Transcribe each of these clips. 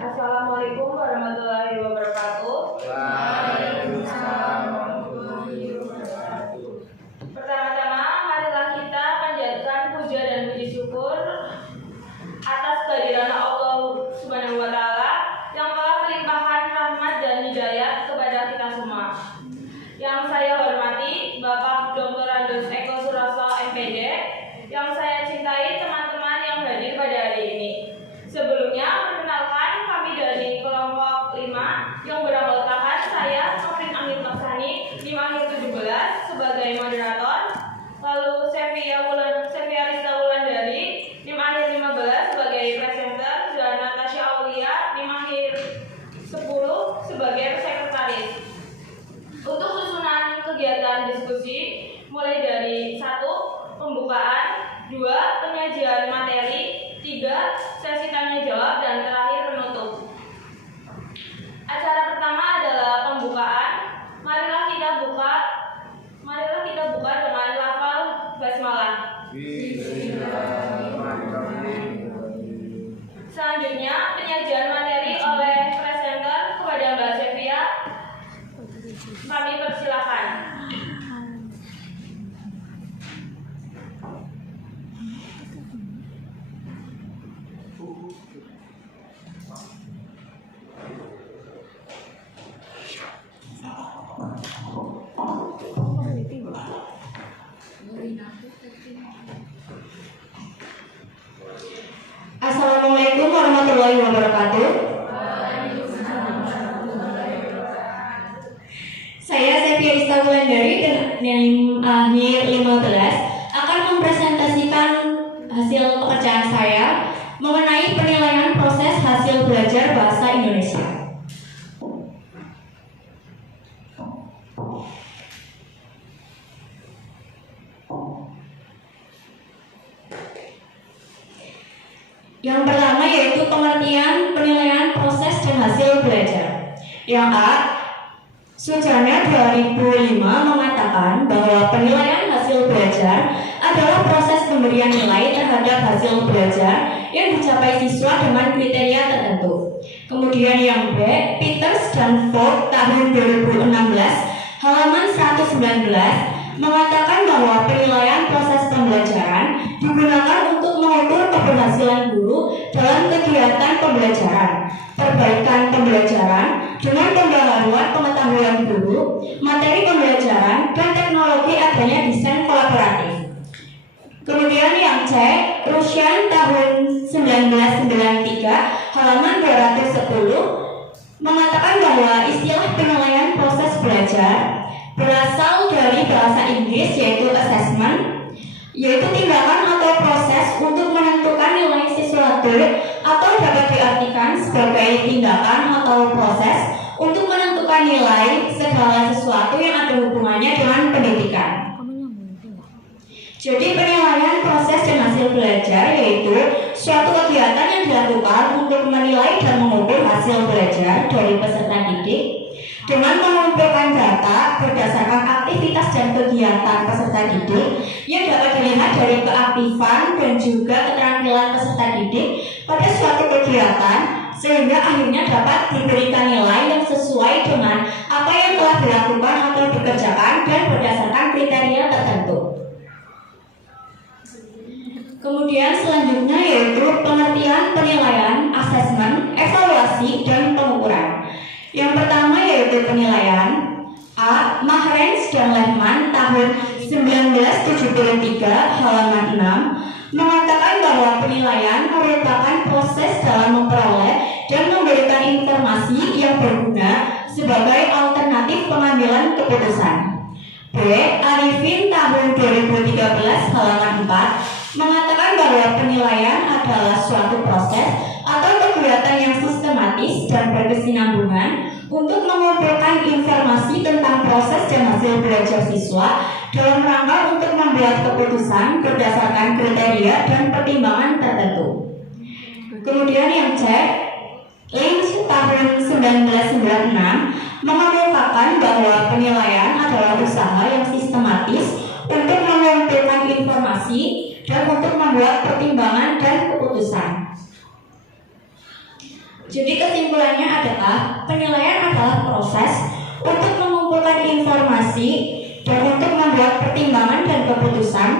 Assalamualaikum warahmatullahi wabarakatuh. Waalaikumsalam warahmatullahi wabarakatuh. Pertama-tama, marilah kita panjatkan puja dan puji syukur atas kehadiran Allah Subhanahu wa Ta'ala yang telah melimpahkan rahmat dan hidayah kepada kita semua. Yang saya hormati Bapak Dr. Andos Eko Suroso MPD, yang saya cintai teman-teman yang hadir pada hari ini. Sebelumnya, perkenalkan kami dari kelompok 5 yang beranggotakan saya, Nofrin Amin Maksani, NIM akhir 17 sebagai moderator, lalu Sevia Rista Wulandari, NIM akhir 15 sebagai presenter, dan Natasha Aulia, NIM akhir 10 sebagai sekretaris. Untuk susunan kegiatan diskusi, mulai dari 1. Pembukaan, 2. Penyajian materi, 3. Sesi tanya jawab, dan terakhir penutup. Acara pertama adalah pembukaan. Marilah kita buka dengan lafal basmalah. Selanjutnya penyajian materi oleh presenter kepada Mbak Sevia. Kami persilakan. Assalamualaikum warahmatullahi wabarakatuh. Saya Sevia Rista Wulandari NIM akhir 15 akan mempresentasikan hasil pekerjaan saya mengenai penilaian proses hasil belajar bahasa Indonesia. Yang pertama yaitu pengertian penilaian proses dan hasil belajar. Yang A, Sujarna 2005 mengatakan bahwa penilaian hasil belajar adalah proses pemberian nilai terhadap hasil belajar yang dicapai siswa dengan kriteria tertentu. Kemudian yang B, Peters dan Ford tahun 2016 halaman 119 mengatakan bahwa penilaian proses pembelajaran digunakan untuk mengukur keberhasilan guru dalam kegiatan pembelajaran, perbaikan pembelajaran dengan pembaharuan pengetahuan guru, materi pembelajaran, dan teknologi adanya desain kolaboratif. Kemudian yang C, Rusian tahun 1993 halaman 210 mengatakan bahwa istilah penilaian proses belajar berasal dari bahasa Inggris yaitu assessment, yaitu tindakan atau proses untuk menentukan nilai sesuatu, atau dapat diartikan sebagai tindakan atau proses untuk menentukan nilai segala sesuatu yang ada hubungannya dengan pendidikan. Jadi penilaian proses dan hasil belajar yaitu suatu kegiatan yang dilakukan untuk menilai dan mengukur hasil belajar dari peserta didik dengan mengumpulkan data berdasarkan aktivitas dan kegiatan peserta didik yang dapat dilihat dari keaktifan dan juga keterampilan peserta didik pada suatu kegiatan, sehingga akhirnya dapat diberikan nilai yang sesuai dengan apa yang telah dilakukan atau dikerjakan dan berdasarkan kriteria tertentu. Kemudian selanjutnya yaitu pengertian penilaian, asesmen, evaluasi, dan pengukuran. Yang pertama yaitu penilaian. A. Mahrens dan Lehman tahun 1973 halaman 6 mengatakan bahwa penilaian merupakan proses dalam memperoleh dan memberikan informasi yang berguna sebagai alternatif pengambilan keputusan. B. Arifin tahun 2013 halaman 4 mengatakan bahwa penilaian adalah suatu proses atau kegiatan yang sistematis dan berkesinambungan untuk mengumpulkan informasi tentang proses dan hasil belajar siswa dalam rangka untuk membuat keputusan berdasarkan kriteria dan pertimbangan tertentu. Kemudian yang C, Lynch tahun 1996 mengemukakan bahwa penilaian adalah usaha yang sistematis untuk mengumpulkan informasi dan untuk membuat pertimbangan dan keputusan. Jadi kesimpulannya adalah penilaian adalah proses untuk mengumpulkan informasi dan untuk membuat pertimbangan dan keputusan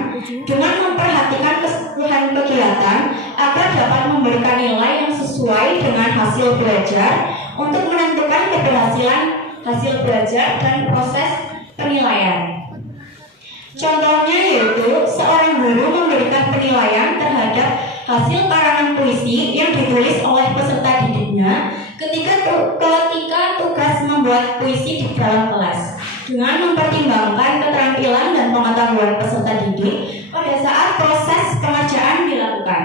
dengan memperhatikan keseluruhan kegiatan agar dapat memberikan nilai yang sesuai dengan hasil belajar untuk menentukan keberhasilan hasil belajar dan proses penilaian. Contohnya yaitu seorang guru memberikan penilaian terhadap hasil karangan puisi yang ditulis oleh peserta didiknya ketika tugas membuat puisi di dalam kelas dengan mempertimbangkan keterampilan dan pengetahuan peserta didik pada saat proses pengerjaan dilakukan.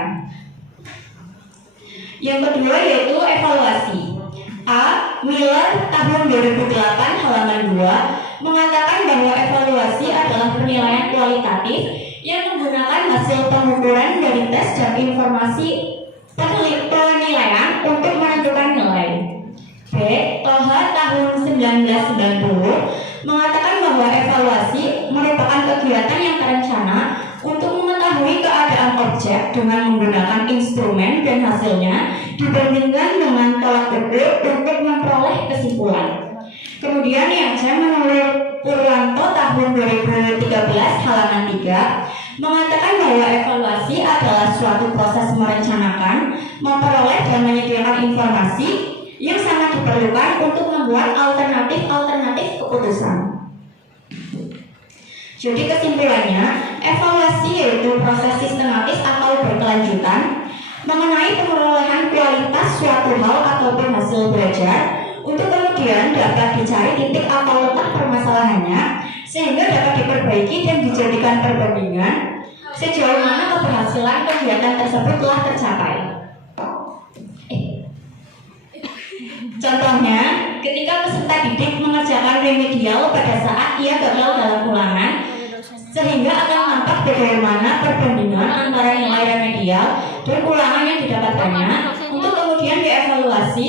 Yang kedua yaitu evaluasi. A. Miller tahun 2008 halaman 2 mengatakan bahwa evaluasi adalah penilaian kualitatif yang menggunakan hasil pengukuran dari tes dan informasi penilaian untuk menentukan nilai. B. Toha tahun 1990 mengatakan bahwa evaluasi merupakan kegiatan yang terencana untuk mengetahui keadaan objek dengan menggunakan instrumen dan hasilnya dibandingkan dengan tolak ukur untuk memperoleh kesimpulan. Kemudian yang C. Menurut Purwanto tahun 2013 halaman 3 mengatakan bahwa evaluasi adalah suatu proses merencanakan, memperoleh dan menyediakan informasi yang sangat diperlukan untuk membuat alternatif keputusan. Jadi kesimpulannya, evaluasi yaitu proses sistematis atau berkelanjutan mengenai pemerolehan kualitas suatu hal ataupun hasil belajar untuk kemudian dapat dicari titik atau letak permasalahannya sehingga dapat diperbaiki dan dijadikan perbandingan sejauh mana keberhasilan kegiatan tersebut telah tercapai. Contohnya, ketika peserta didik mengerjakan remedial pada saat ia gagal dalam ulangan, sehingga akan nampak bagaimana perbandingan antara nilai remedial dan ulangan yang didapatkannya untuk kemudian dievaluasi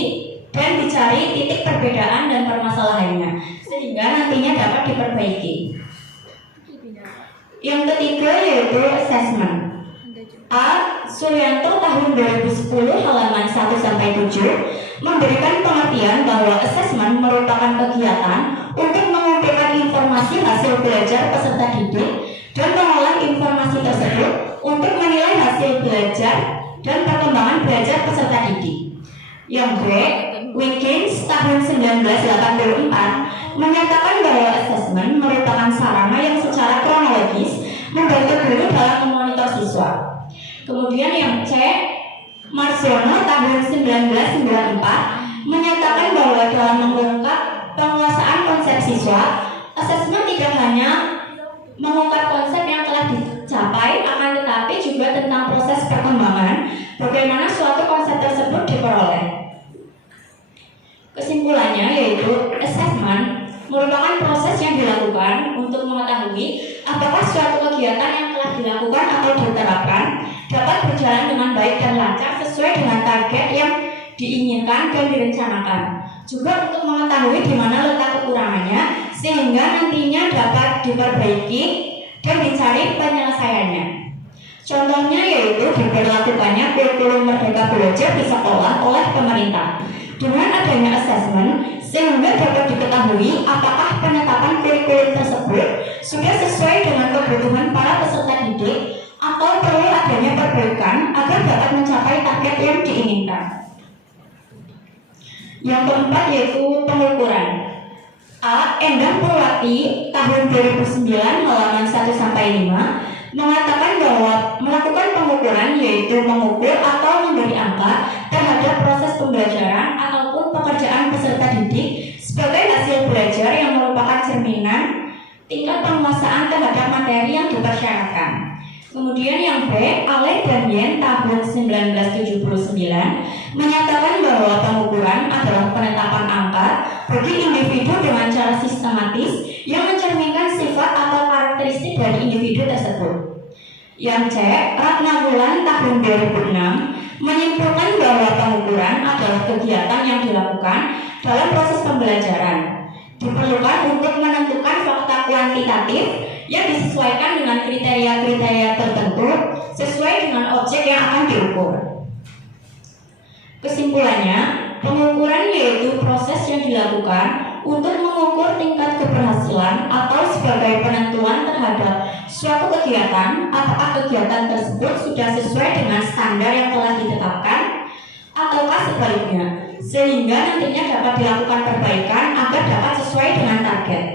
dan dicari titik perbedaan dan permasalahannya, sehingga nantinya dapat diperbaiki. Yang ketiga yaitu assessment. A. Suryanto tahun 2010 halaman 1-7 memberikan pengertian bahwa assessment merupakan kegiatan untuk mengumpulkan informasi hasil belajar peserta didik dan mengolah informasi tersebut untuk menilai hasil belajar dan perkembangan belajar peserta didik. Yang B. Wiggins tahun 1984 menyatakan bahwa assessment merupakan sarana yang secara kronologis membantu guru dalam memonitor siswa. Kemudian yang C. Marsono tahun 1994 menyatakan bahwa dalam mengungkap penguasaan konsep siswa, asesmen tidak hanya mengungkap konsep yang telah dicapai, akan tetapi juga tentang proses perkembangan, bagaimana suatu konsep tersebut diperoleh. Kesimpulannya yaitu assessment merupakan proses yang dilakukan untuk mengetahui apakah suatu kegiatan yang telah dilakukan atau diterapkan dapat berjalan dengan baik dan lancar sesuai dengan target yang diinginkan dan direncanakan. Juga untuk mengetahui di mana letak kekurangannya sehingga nantinya dapat diperbaiki dan dicari penyelesaiannya. Contohnya yaitu diberlakukannya kurikulum Merdeka Belajar di sekolah oleh pemerintah. Dengan adanya assessment sehingga dapat diketahui apakah penetapan kurikulum tersebut sudah sesuai dengan kebutuhan para peserta didik atau perlu adanya perbaikan agar dapat mencapai target yang diinginkan. Yang keempat yaitu pengukuran. A. Endang Purwati tahun 2009 halaman 1-5 mengatakan bahwa melakukan pengukuran yaitu mengukur atau memberi angka terhadap proses pembelajaran ataupun pekerjaan peserta didik sebagai hasil belajar yang merupakan cerminan tingkat penguasaan terhadap materi yang dipersyaratkan. Kemudian yang B. Ale dan Yen tahun 1979 menyatakan bahwa pengukuran adalah penetapan angka bagi individu dengan cara sistematis yang mencerminkan sifat atau karakteristik dari individu tersebut. Yang C. Ratnabulan tahun 2006 menyimpulkan bahwa pengukuran adalah kegiatan yang dilakukan dalam proses pembelajaran. Diperlukan untuk menentukan fakta kuantitatif yang disesuaikan dengan kriteria-kriteria tertentu sesuai dengan objek yang akan diukur. Kesimpulannya, dilakukan untuk mengukur tingkat keberhasilan atau sebagai penentuan terhadap suatu kegiatan apakah kegiatan tersebut sudah sesuai dengan standar yang telah ditetapkan ataukah sebaliknya, sehingga nantinya dapat dilakukan perbaikan agar dapat sesuai dengan target.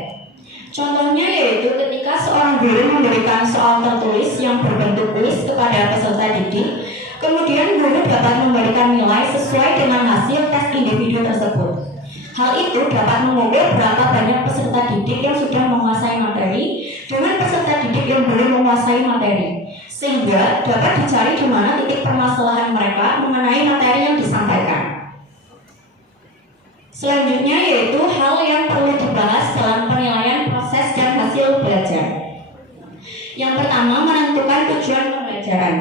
Contohnya yaitu ketika seorang guru memberikan soal tertulis yang berbentuk kuis kepada peserta didik, kemudian guru dapat memberikan nilai sesuai dengan hasil tes individu tersebut. Hal itu dapat mengukur berapa banyak peserta didik yang sudah menguasai materi dengan peserta didik yang belum menguasai materi, sehingga dapat dicari di mana titik permasalahan mereka mengenai materi yang disampaikan. Selanjutnya yaitu hal yang perlu dibahas dalam penilaian proses dan hasil belajar. Yang pertama, menentukan tujuan pembelajaran.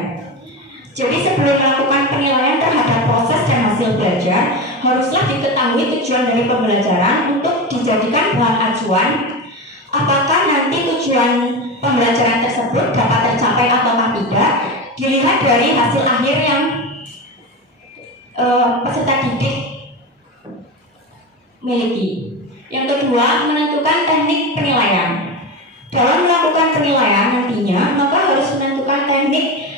Jadi sebelum melakukan penilaian terhadap proses dan hasil belajar, haruslah diketahui tujuan dari pembelajaran untuk dijadikan bahan acuan. Apakah nanti tujuan pembelajaran tersebut dapat tercapai ataukah tidak, dilihat dari hasil akhir yang peserta didik miliki. Yang kedua, menentukan teknik penilaian. Dalam melakukan penilaian nantinya, maka harus menentukan teknik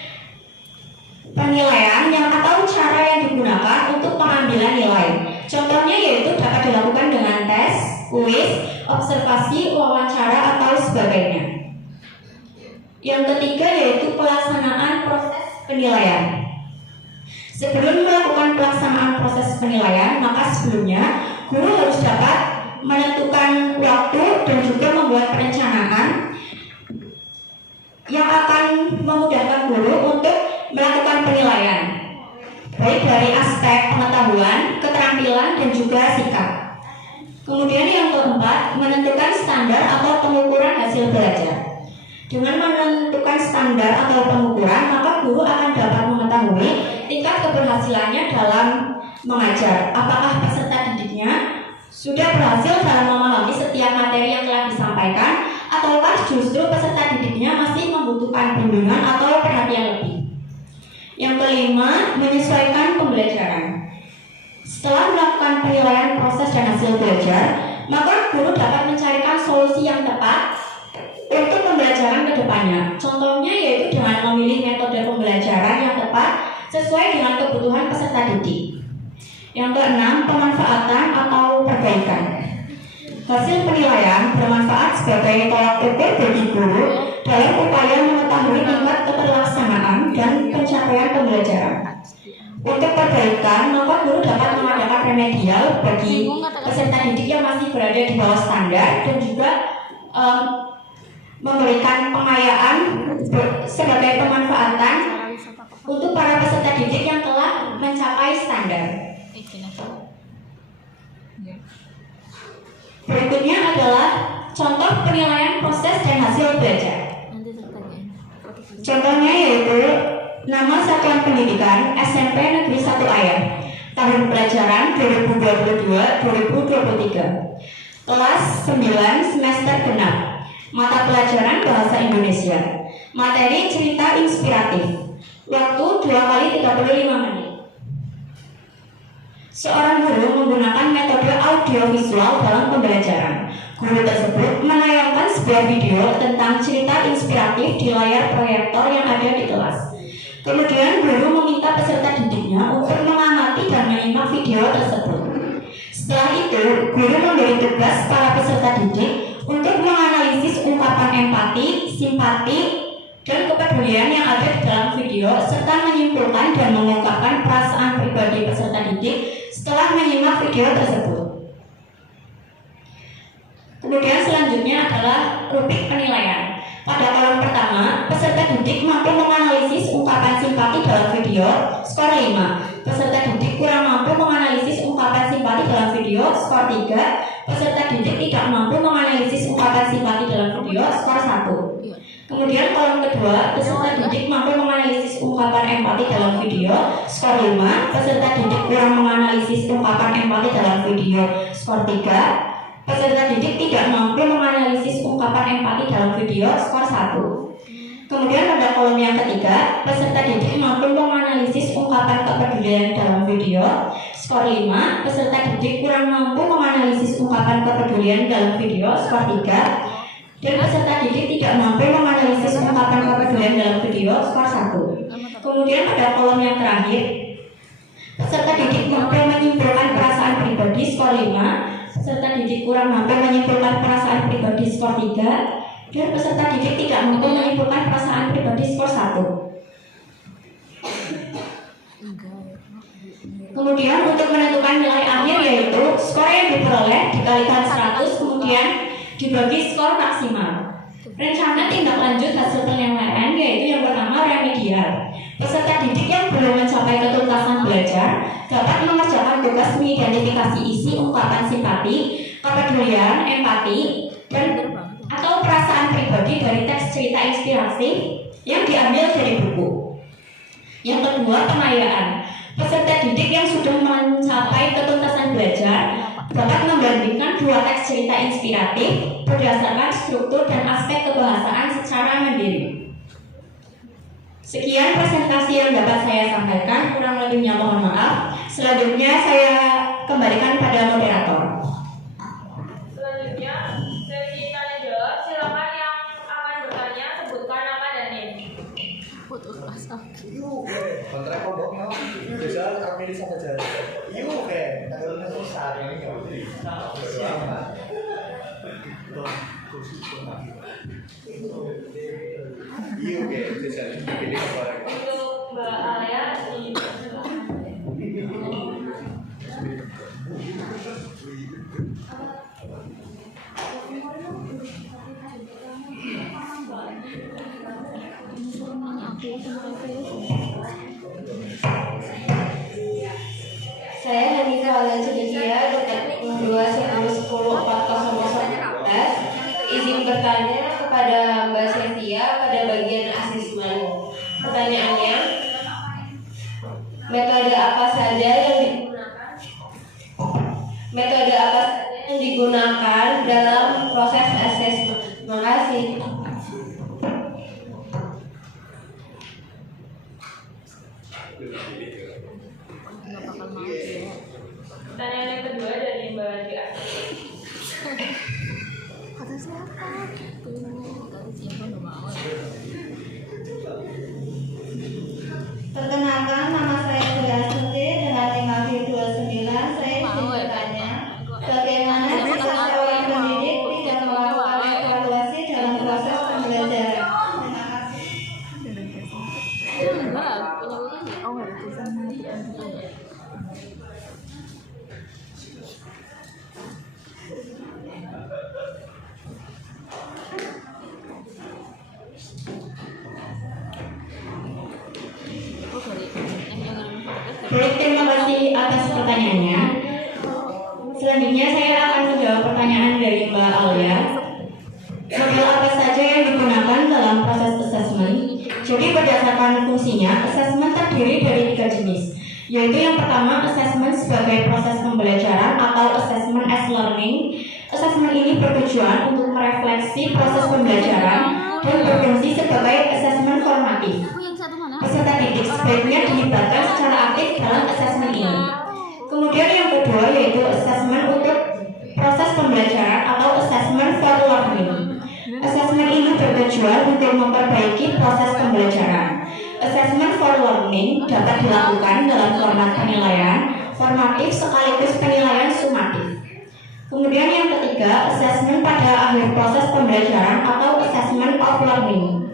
penilaian yang atau cara yang digunakan untuk pengambilan nilai. Contohnya yaitu dapat dilakukan dengan tes, kuis, observasi, wawancara, atau sebagainya. Yang ketiga yaitu pelaksanaan proses penilaian. Sebelum melakukan pelaksanaan proses penilaian, maka sebelumnya guru harus dapat menentukan waktu dan juga membuat perencanaan yang akan memudahkan guru untuk melakukan penilaian, baik dari aspek pengetahuan, keterampilan, dan juga sikap. Kemudian yang keempat, menentukan standar atau pengukuran hasil belajar. Dengan menentukan standar atau pengukuran, maka guru akan dapat mengetahui tingkat keberhasilannya dalam mengajar. Apakah peserta didiknya sudah berhasil dalam memahami setiap materi yang telah disampaikan, ataukah justru peserta didiknya masih membutuhkan bimbingan atau perhatian lebih. Yang kelima, menyesuaikan pembelajaran. Setelah melakukan penilaian proses dan hasil belajar, maka guru dapat mencarikan solusi yang tepat untuk pembelajaran ke depannya. Contohnya yaitu dengan memilih metode pembelajaran yang tepat sesuai dengan kebutuhan peserta didik. Yang keenam, pemanfaatan atau perbaikan. Hasil penilaian bermanfaat sebagai tolak ukur bagi guru dalam upaya mengetahui tingkat keterlaksanaan dan pencapaian pembelajaran. Untuk perbaikan, maka guru dapat mengadakan remedial bagi peserta didik yang masih berada di bawah standar dan juga memberikan pengayaan sebagai pemanfaatan untuk para peserta didik yang telah mencapai standar. Berikutnya adalah contoh penilaian proses dan hasil belajar. Contohnya yaitu nama satuan pendidikan SMP Negeri 1 Ayah, tahun pelajaran 2022-2023, kelas 9 semester genap, mata pelajaran Bahasa Indonesia, materi cerita inspiratif, waktu 2 kali 35 menit. Seorang guru menggunakan metode audiovisual dalam pembelajaran. Guru tersebut menayangkan sebuah video tentang cerita inspiratif di layar proyektor yang ada di kelas. Kemudian guru meminta peserta didiknya untuk mengamati dan menyimak video tersebut. Setelah itu, guru memberi tugas para peserta didik untuk menganalisis ungkapan empati, simpati, dan kepedulian yang ada di dalam video serta menyimpulkan dan mengungkapkan perasaan pribadi peserta didik setelah menyimak video tersebut. Kemudian selanjutnya adalah rubrik penilaian. Pada kolom pertama, peserta didik mampu menganalisis ungkapan simpati dalam video, skor 5. Peserta didik kurang mampu menganalisis ungkapan simpati dalam video, skor 3. Peserta didik tidak mampu menganalisis ungkapan simpati dalam video, skor 1. Kemudian kolom kedua, peserta didik mampu menganalisis ungkapan empati dalam video, skor 5. Peserta didik kurang menganalisis ungkapan empati dalam video, skor 3. Peserta didik tidak mampu menganalisis ungkapan empati dalam video, skor 1. Kemudian pada kolom yang ketiga, peserta didik mampu menganalisis ungkapan kepedulian dalam video, skor 5. Peserta didik kurang mampu menganalisis ungkapan kepedulian dalam video, skor 3. Dan peserta didik tidak mampu menganalisis ungkapan kepedulian dalam video, skor 1. Kemudian pada kolom yang terakhir, peserta didik mampu menyimpulkan perasaan pribadi, skor 5. Peserta didik kurang mampu menyimpulkan perasaan pribadi, skor 3. Dan peserta didik tidak mampu menyimpulkan perasaan pribadi, skor 1. Kemudian untuk menentukan nilai akhir yaitu skor yang diperoleh dikalikan 100 kemudian dibagi skor maksimal. Rencana tindak lanjut hasil penilaian yaitu yang pertama remedial. Peserta didik yang belum mencapai ketuntasan belajar dapat mengerjakan tugas mengidentifikasi isi ungkapan simpati, kepedulian, empati, dan atau perasaan pribadi dari teks cerita inspirasi yang diambil dari buku. Yang kedua, pengayaan. Peserta didik yang sudah mencapai ketuntasan belajar dapat membandingkan dua teks cerita inspiratif berdasarkan struktur dan aspek kebahasaan secara mandiri. Sekian presentasi yang dapat saya sampaikan, kurang lebihnya mohon maaf. Selanjutnya saya kembalikan pada moderator. Selanjutnya, sesi tanya jawab. Silakan yang akan bertanya sebutkan nama dan NIM. Kontrak pondoknya, bisa kami bisa saja. Yuk, kalau susah ini nggak bisa. Yuk, bisa pilih apa? Untuk Mbak Alia di Saya Hanifah Alia Cendekia, dekat 2/10/4/011. Izin bertanya kepada Mbak Cynthia pada bagian asesmen. Pertanyaannya, metode apa saja yang digunakan dalam proses asesmen? Terima kasih. pertanyaan yang kedua dari Mbak Dia. Kata siapa? Kata siapa nggak mau. Perkenalkan, nama saya Sudah Suti dengan tinggal di 29. Saya ingin bertanya, bagaimana jika seorang pendidik tidak melakukan evaluasi dalam proses pembelajaran? Terima kasih. Enggak, punya buku nggak? Oh, nggak ada tulisannya. Baik, terima kasih atas pertanyaannya. Selanjutnya saya akan menjawab pertanyaan dari Mbak Alia. Model apa saja yang digunakan dalam proses assessment? Jadi berdasarkan fungsinya, assessment terdiri dari 3 jenis, yaitu yang pertama assessment sebagai proses pembelajaran atau assessment as learning. Assessment ini bertujuan untuk merefleksi proses pembelajaran dan berfungsi sebagai assessment formatif. Aku yang satu mana? Peserta didik sebaiknya dilibatkan secara aktif dalam asesmen ini. Kemudian yang kedua yaitu asesmen untuk proses pembelajaran atau asesmen for learning. Asesmen ini bertujuan untuk memperbaiki proses pembelajaran. Asesmen for learning dapat dilakukan dalam format penilaian formatif sekaligus penilaian sumatif. Kemudian yang ketiga, asesmen pada akhir proses pembelajaran atau assessment of learning.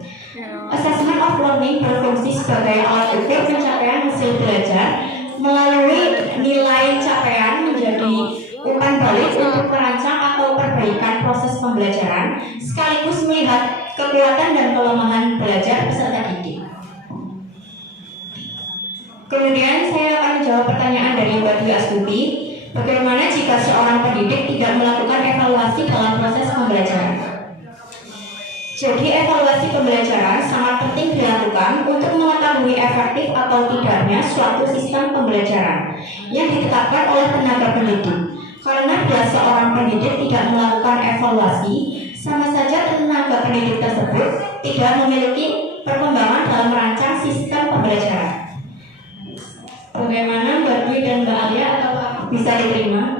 Assessment of learning berfungsi sebagai alat ukur pencapaian hasil belajar melalui nilai capaian menjadi umpan balik untuk merancang atau perbaikan proses pembelajaran sekaligus melihat kekuatan dan kelemahan belajar peserta didik. Kemudian saya akan menjawab pertanyaan dari Mbak Dwi Astuti, bagaimana jika seorang pendidik tidak melakukan evaluasi dalam proses pembelajaran? Jadi evaluasi pembelajaran sangat penting dilakukan untuk mengetahui efektif atau tidaknya suatu sistem pembelajaran yang ditetapkan oleh tenaga pendidik. Karena bila seorang pendidik tidak melakukan evaluasi, sama saja tenaga pendidik tersebut tidak memiliki perkembangan dalam merancang sistem pembelajaran. Bagaimana Mbak Dwi dan Mbak Alia, apakah bisa diterima?